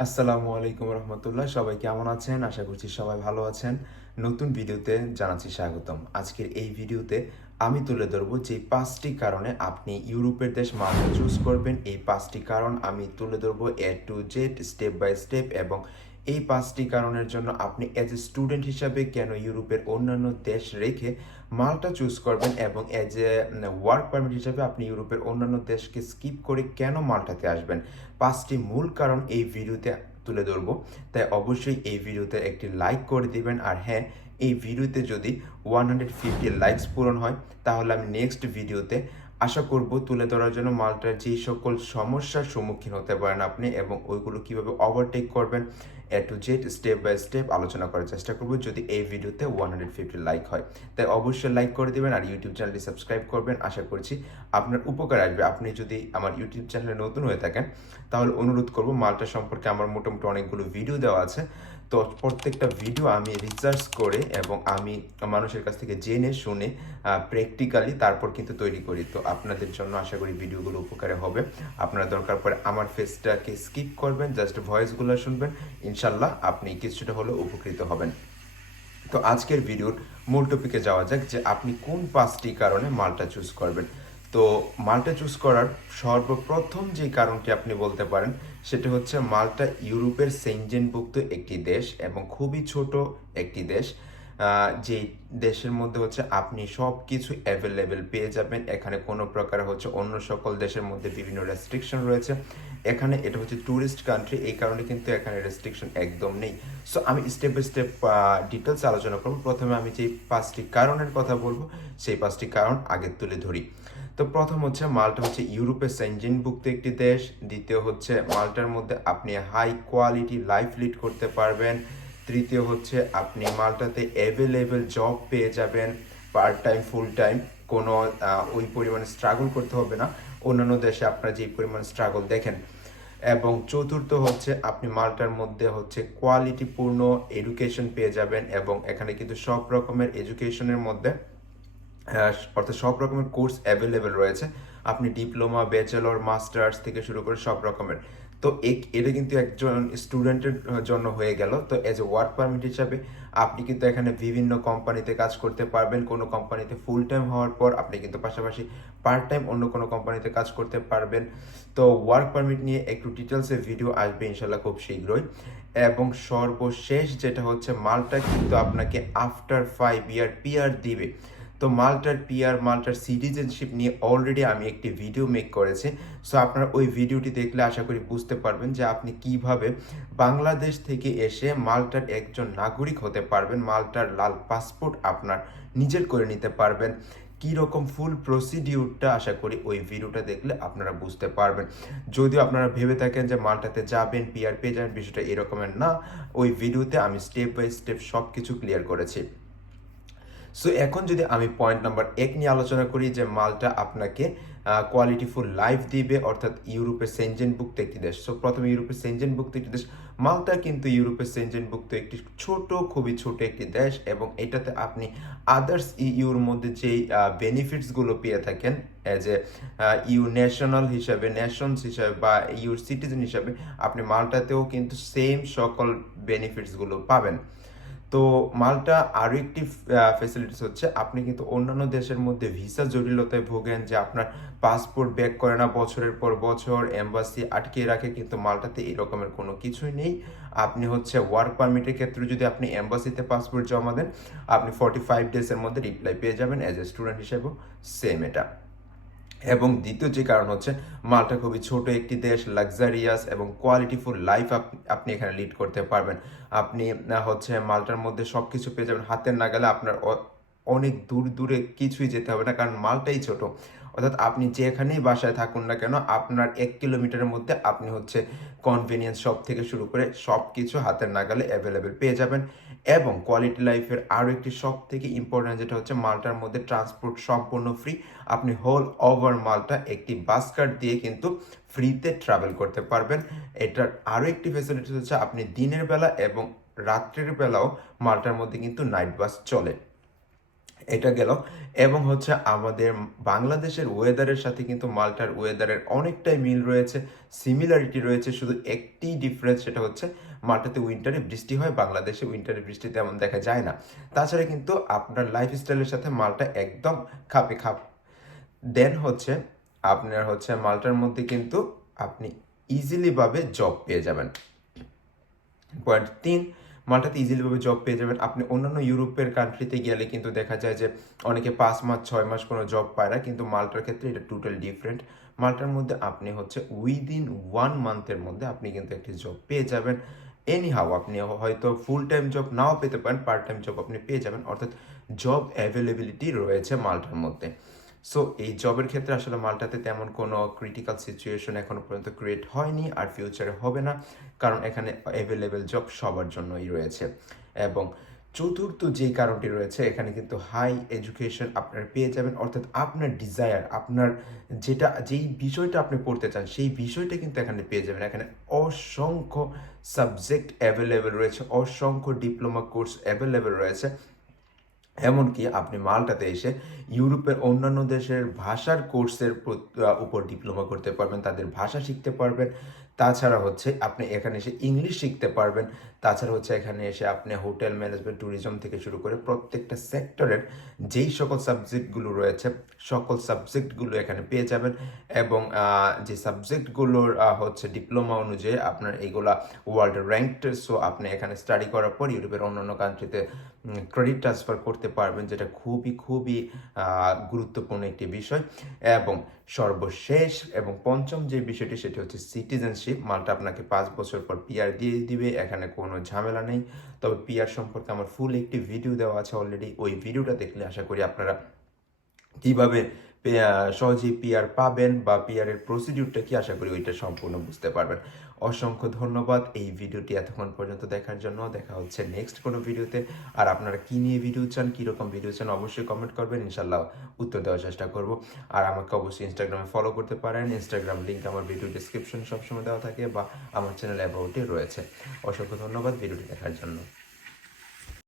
আসসালামু আলাইকুম রহমতুল্লাহ। সবাই কেমন আছেন? আশা করছি সবাই ভালো আছেন। নতুন ভিডিওতে জানাচ্ছি স্বাগতম। আজকের এই ভিডিওতে আমি তুলে ধরবো যে পাঁচটি কারণে আপনি ইউরোপের দেশ মার্কেট চুজ করবেন। এই পাঁচটি কারণ আমি তুলে ধরবো A to Z step by step এবং এই পাঁচটি কারণের জন্য আপনি এজ এ স্টুডেন্ট হিসাবে কেন ইউরোপের অন্যান্য দেশ রেখে মালটা চুজ করবেন এবং এজ এ ওয়ার্ক পারমিট হিসাবে আপনি ইউরোপের অন্যান্য দেশকে স্কিপ করে কেন মালটাতে আসবেন? পাঁচটি মূল কারণ এই ভিডিওতে তুলে ধরবো। তাই অবশ্যই এই ভিডিওতে একটি লাইক করে দিবেন। আর হ্যাঁ এই ভিডিওতে যদি ওয়ান হান্ড্রেড ফিফটি লাইকস পূরণ হয়, তাহলে আমি নেক্সট ভিডিওতে আশা করব তুলে ধরার জন্য মালটার যেই সকল সমস্যার সম্মুখীন হতে পারেন আপনি এবং ওইগুলো কীভাবে ওভারটেক করবেন A to Z step by step আলোচনা করার চেষ্টা করব। যদি এই ভিডিওতে ওয়ান হান্ড্রেড ফিফটি লাইক হয়, তাই অবশ্যই লাইক করে দেবেন আর ইউটিউব চ্যানেলটি সাবস্ক্রাইব করবেন। আশা করছি আপনার উপকার আসবে। আপনি যদি আমার ইউটিউব চ্যানেলে নতুন হয়ে থাকেন, তাহলে অনুরোধ করব মালটা সম্পর্কে আমার মোটামুটি অনেকগুলো ভিডিও দেওয়া আছে। তো প্রত্যেকটা ভিডিও আমি রিসার্চ করে এবং আমি মানুষের কাছ থেকে জেনে শুনে প্র্যাকটিক্যালি তারপর কিন্তু তৈরি করি। তো আপনাদের জন্য আশা করি ভিডিওগুলো উপকারে হবে। আপনার দরকার পড়ে আমার ফেসটাকে স্কিপ করবেন জাস্ট ভয়েসগুলো শুনবেন। ইনশাল্লাহ আপনি কিছুটা হলেও উপকৃত হবেন। তো আজকের ভিডিওর মূল টপিকে যাওয়া যাক যে আপনি কোন পাঁচটি কারণে মালটা চুজ করবেন। তো মালটা চুজ করার সর্বপ্রথম যে কারণটি আপনি বলতে পারেন, সেটা হচ্ছে মালটা ইউরোপের সেঞ্জেনভুক্ত একটি দেশ এবং খুবই ছোট একটি দেশ যে দেশের মধ্যে হচ্ছে আপনি সব কিছু অ্যাভেলেবেল পেয়ে যাবেন। এখানে কোনো প্রকার হচ্ছে অন্য সকল দেশের মধ্যে বিভিন্ন রেস্ট্রিকশন রয়েছে। এখানে এটা হচ্ছে ট্যুরিস্ট কান্ট্রি এই কারণে কিন্তু এখানে রেস্ট্রিকশন একদম নেই। সো আমি স্টেপ বাই স্টেপ ডিটেলস আলোচনা করব। প্রথমে আমি যে পাঁচটি কারণের কথা বলব, সেই পাঁচটি কারণ আগে তুলে ধরি। তো প্রথম হচ্ছে মাল্টা হচ্ছে ইউরোপের সেঞ্জিনভুক্ত একটি দেশ। দ্বিতীয় হচ্ছে মাল্টার মধ্যে আপনি হাই কোয়ালিটি লাইফ লিড করতে পারবেন। তৃতীয় হচ্ছে আপনি মাল্টাতে অ্যাভেলেবেল জব পেয়ে যাবেন। পার্ট টাইম ফুল টাইম কোনো ওই পরিমাণে স্ট্রাগল করতে হবে না। অন্যান্য দেশে আপনারা যে পরিমাণ স্ট্রাগল দেখেন। এবং চতুর্থ হচ্ছে আপনি মাল্টার মধ্যে হচ্ছে কোয়ালিটিপূর্ণ এডুকেশন পেয়ে যাবেন এবং এখানে কিন্তু সব রকমের এডুকেশনের মধ্যে অর্থাৎ সব রকমের কোর্স অ্যাভেলেবেল রয়েছে। আপনি ডিপ্লোমা ব্যাচেলর মাস্টার্স থেকে শুরু করে সব রকমের। তো এটা কিন্তু একজন স্টুডেন্টের জন্য হয়ে গেল। তো এজ এ ওয়ার্ক পারমিট হিসাবে আপনি কিন্তু এখানে বিভিন্ন কোম্পানিতে কাজ করতে পারবেন। কোনো কোম্পানিতে ফুল টাইম হওয়ার পর আপনি কিন্তু পাশাপাশি পার্ট টাইম অন্য কোনো কোম্পানিতে কাজ করতে পারবেন। তো ওয়ার্ক পারমিট নিয়ে একটু ডিটেলসে ভিডিও আসবে ইনশাল্লাহ খুব শীঘ্রই। এবং সর্বশেষ যেটা হচ্ছে, মালটা কিন্তু আপনাকে আফটার ফাইভ ইয়ার পিআর দিবে। তো মাল্টার পিয়ার মাল্টার সিটিজেনশিপ নিয়ে অলরেডি আমি একটি ভিডিও মেক করেছি। সো আপনারা ওই ভিডিওটি দেখলে আশা করি বুঝতে পারবেন যে আপনি কীভাবে বাংলাদেশ থেকে এসে মাল্টার একজন নাগরিক হতে পারবেন, মাল্টার লাল পাসপোর্ট আপনার নিজের করে নিতে পারবেন। কী রকম ফুল প্রসিডিউরটা আশা করি ওই ভিডিওটা দেখলে আপনারা বুঝতে পারবেন। যদিও আপনারা ভেবে থাকেন যে মালটাতে যাবেন, পিআর পেয়ে যাবেন, বিষয়টা এরকমের না, ওই ভিডিওতে আমি স্টেপ বাই স্টেপ সব কিছু ক্লিয়ার করেছি। সো এখন যদি আমি পয়েন্ট নাম্বার এক নিয়ে আলোচনা করি যে মালটা আপনাকে কোয়ালিটিফুল লাইফ দিবে, অর্থাৎ ইউরোপের সেঞ্জেনভুক্ত একটি দেশ। সো প্রথমে ইউরোপের সেঞ্জেনভুক্ত একটি দেশ। মালটা কিন্তু ইউরোপের সেঞ্জেনভুক্ত একটি ছোট, খুবই ছোট একটি দেশ এবং এটাতে আপনি আদার্স ইউর মধ্যে যেই বেনিফিটসগুলো পেয়ে থাকেন অ্যাজ এ ইউ ন্যাশনাল হিসাবে ন্যাশনস হিসাবে বা ইউর সিটিজেন হিসাবে, আপনি মালটাতেও কিন্তু সেম সকল বেনিফিটসগুলো পাবেন। তো মালটা আরও একটি ফেসিলিটিস হচ্ছে, আপনি কিন্তু অন্যান্য দেশের মধ্যে ভিসা জটিলতায় ভোগেন যে আপনার পাসপোর্ট ব্যাক করে না বছরের পর বছর এম্বাসি আটকে রাখে, কিন্তু মালটাতে এরকমের কোনো কিছুই নেই। আপনি হচ্ছে ওয়ার্ক পারমিটের ক্ষেত্রে যদি আপনি এম্বাসিতে পাসপোর্ট জমা দেন, আপনি ফর্টি ফাইভ ডেজের মধ্যে রিপ্লাই পেয়ে যাবেন অ্যাজ এ স্টুডেন্ট হিসেবেও সেম এটা। এবং দ্বিতীয় যে কারণ হচ্ছে, মালটা খুবই ছোট একটি দেশ লাক্সারিয়াস এবং কোয়ালিটিফুল লাইফ আপনি এখানে লিড করতে পারবেন। আপনি হচ্ছে মালটার মধ্যে সব কিছু পেয়ে যাবেন। হাতের নাগালে আপনার অনেক দূর দূরে কিছুই যেতে হবে না, কারণ মালটাই ছোট। অর্থাৎ আপনি যেখানেই বাসায় থাকুন না কেন, আপনার এক কিলোমিটারের মধ্যে আপনি হচ্ছে কনভিনিয়েন্স শপ থেকে শুরু করে সব কিছু হাতের নাগালে অ্যাভেলেবেল পেয়ে যাবেন। এবং কোয়ালিটি লাইফের আরও একটি সব থেকে ইম্পর্ট্যান্ট যেটা হচ্ছে মালটার মধ্যে ট্রান্সপোর্ট সম্পূর্ণ ফ্রি আপনি হোল ওভার মালটা একটি বাস কার্ড দিয়ে কিন্তু ফ্রিতে ট্রাভেল করতে পারবেন। এটার আরও একটি ফেসিলিটি হচ্ছে আপনি দিনের বেলা এবং রাত্রের বেলাও মালটার মধ্যে কিন্তু নাইট বাস চলে। এটা গেল। এবং হচ্ছে আমাদের বাংলাদেশের ওয়েদারের সাথে কিন্তু মাল্টার ওয়েদারের অনেকটাই মিল রয়েছে সিমিলারিটি রয়েছে। শুধু একটি ডিফারেন্স সেটা হচ্ছে মাল্টাতে উইন্টারে বৃষ্টি হয়, বাংলাদেশে উইন্টারে বৃষ্টি তেমন দেখা যায় না। তাছাড়া কিন্তু আপনার লাইফস্টাইলের সাথে মালটা একদম খাপে খাপ। দেন হচ্ছে আপনার হচ্ছে মালটার মধ্যে কিন্তু আপনি ইজিলিভাবে জব পেয়ে যাবেন। পয়েন্ট তিন মাল্টাতে ইজিলিভাবে জব পেয়ে যাবেন। আপনি অন্যান্য ইউরোপের কান্ট্রিতে গেলে কিন্তু দেখা যায় যে অনেকে পাঁচ মাস, ছয় মাস কোনো জব পায় না, কিন্তু মাল্টার ক্ষেত্রে এটা টোটাল ডিফারেন্ট মাল্টার মধ্যে আপনি হচ্ছে উইদিন ওয়ান মান্থের মধ্যে আপনি কিন্তু একটি জব পেয়ে যাবেন। এনি হাউ আপনি হয়তো ফুল টাইম জব নাও পেতে পারেন পার্ট টাইম জব আপনি পেয়ে যাবেন। অর্থাৎ জব অ্যাভেলেবিলিটি রয়েছে মাল্টার মধ্যে। সো এই জবের ক্ষেত্রে আসলে মাল্টাতে তেমন কোনো ক্রিটিক্যাল সিচুয়েশন এখনও পর্যন্ত ক্রিয়েট হয়নি আর ফিউচারে হবে না। কারণ এখানে অ্যাভেলেবেল জব সবার জন্যই রয়েছে। এবং চতুর্থ যে কারণটি রয়েছে, এখানে কিন্তু হাই এডুকেশন আপনারা পেয়ে যাবেন। অর্থাৎ আপনার ডিজায়ার আপনার যেটা, যেই বিষয়টা আপনি পড়তে চান, সেই বিষয়টা কিন্তু এখানে পেয়ে যাবেন। এখানে অসংখ্য সাবজেক্ট অ্যাভেলেবেল রয়েছে, অসংখ্য ডিপ্লোমা কোর্স অ্যাভেলেবেল রয়েছে। এমনকি আপনি মালটাতে এসে ইউরোপের অন্যান্য দেশের ভাষার কোর্সের উপর ডিপ্লোমা করতে পারবেন, তাদের ভাষা শিখতে পারবেন। তাছাড়া হচ্ছে আপনি এখানে এসে ইংলিশ শিখতে পারবেন। তাছাড়া হচ্ছে এখানে এসে আপনি হোটেল ম্যানেজমেন্ট, ট্যুরিজম থেকে শুরু করে প্রত্যেকটা সেক্টরের যেই সকল সাবজেক্টগুলো রয়েছে, সকল সাবজেক্টগুলো এখানে পেয়ে যাবেন এবং যে সাবজেক্টগুলোর হচ্ছে ডিপ্লোমা অনুযায়ী আপনার এইগুলা ওয়ার্ল্ড র্যাঙ্কড, সো আপনি এখানে স্টাডি করার পর ইউরোপের অন্যান্য কান্ট্রিতে ক্রেডিট ট্রান্সফার করতে পারবেন, যেটা খুবই খুবই গুরুত্বপূর্ণ একটি বিষয়। এবং সর্বশেষ এবং পঞ্চম যে বিষয়টি, সেটি হচ্ছে সিটিজেনশিপ মালটা আপনাকে পাঁচ বছর পর পিআর দিয়ে দিবে। এখানে কোনো ঝামেলা নেই। তবে পিয়ার সম্পর্কে আমার ফুল একটি ভিডিও দেওয়া আছে অলরেডি ওই ভিডিওটা দেখলে আশা করি আপনারা কীভাবে সহজেই পিয়ার পাবেন বা পিয়ারের প্রসিডিউরটা কি, আশা করি ওইটা সম্পূর্ণ বুঝতে পারবেন। অসংখ্য ধন্যবাদ এই ভিডিওটি এতক্ষণ পর্যন্ত দেখার জন্য। দেখা হচ্ছে নেক্সট কোনো ভিডিওতে। আর আপনারা কী নিয়ে ভিডিও চান, কীরকম ভিডিও চান, অবশ্যই কমেন্ট করবেন ইনশাল্লাহ উত্তর দেওয়ার চেষ্টা করব। আর আমাকে অবশ্যই ইনস্টাগ্রামে ফলো করতে পারেন। ইনস্টাগ্রাম লিঙ্ক আমার ভিডিও ডিসক্রিপশন সবসময় দেওয়া থাকে বা আমার চ্যানেল অ্যাবাউটে রয়েছে। অসংখ্য ধন্যবাদ ভিডিওটি দেখার জন্য।